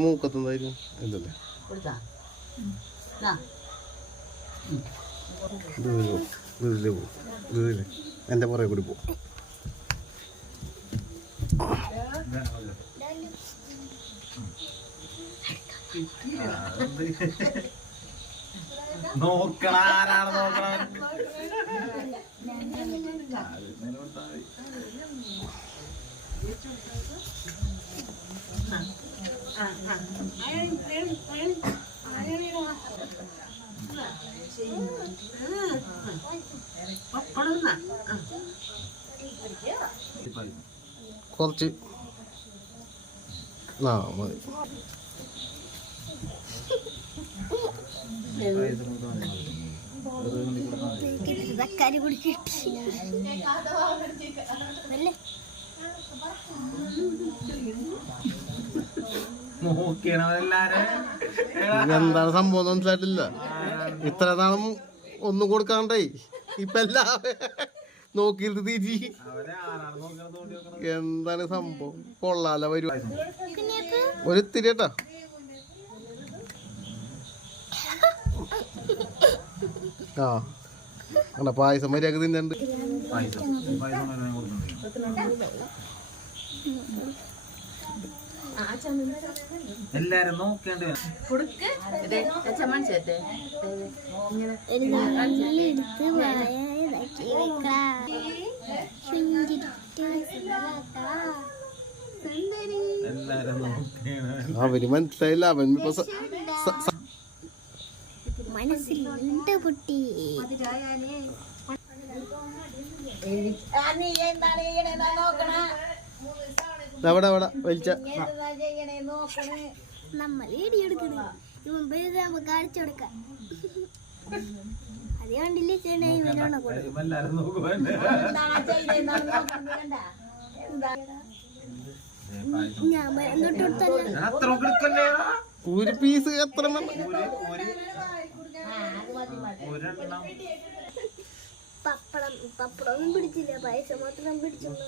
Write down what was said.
മൂക്കത്തെന്തായാലും ഇല്ലല്ലേ എന്റെ പുറകെ കൂടി പോ. നോക്കണ ആരാണ് നോക്കണ കുറച്ച് മതി. എന്താണ് സംഭവം മനസ്സിലായിട്ടില്ല. ഇത്ര നാളും ഒന്നും കൊടുക്കാണ്ടായി ഇപ്പൊ എല്ലാവരും നോക്കിയിട്ട് തിരി. എന്താണ് സംഭവം? കൊള്ളാല വരും ഒരിത്തിരി കേട്ടാ. ആ അല്ല പായസം മര്യാദ തിന്നുണ്ട്. എല്ലാരും നോക്കേണ്ടി അവന് മനസ്സിലായില്ല. അവൻ മനസ്സിലുണ്ട് കുട്ടി. അവിടെ അവിടെ വലിച്ച നമ്മൾ ഇടിയെടുക്കണ മുമ്പ് നമുക്ക് കാണിച്ചു കൊടുക്കാം. അത് കണ്ടില്ലേ ചേട്ടൻ ഇവനാണോ ഞാൻ തൊട്ട് കൊടുത്തല്ലേ ഒരു പീസ് എത്ര പപ്പടമൊന്നും പിടിച്ചില്ല, പായസം മാത്രം പിടിച്ചിട്ടുണ്ടോ.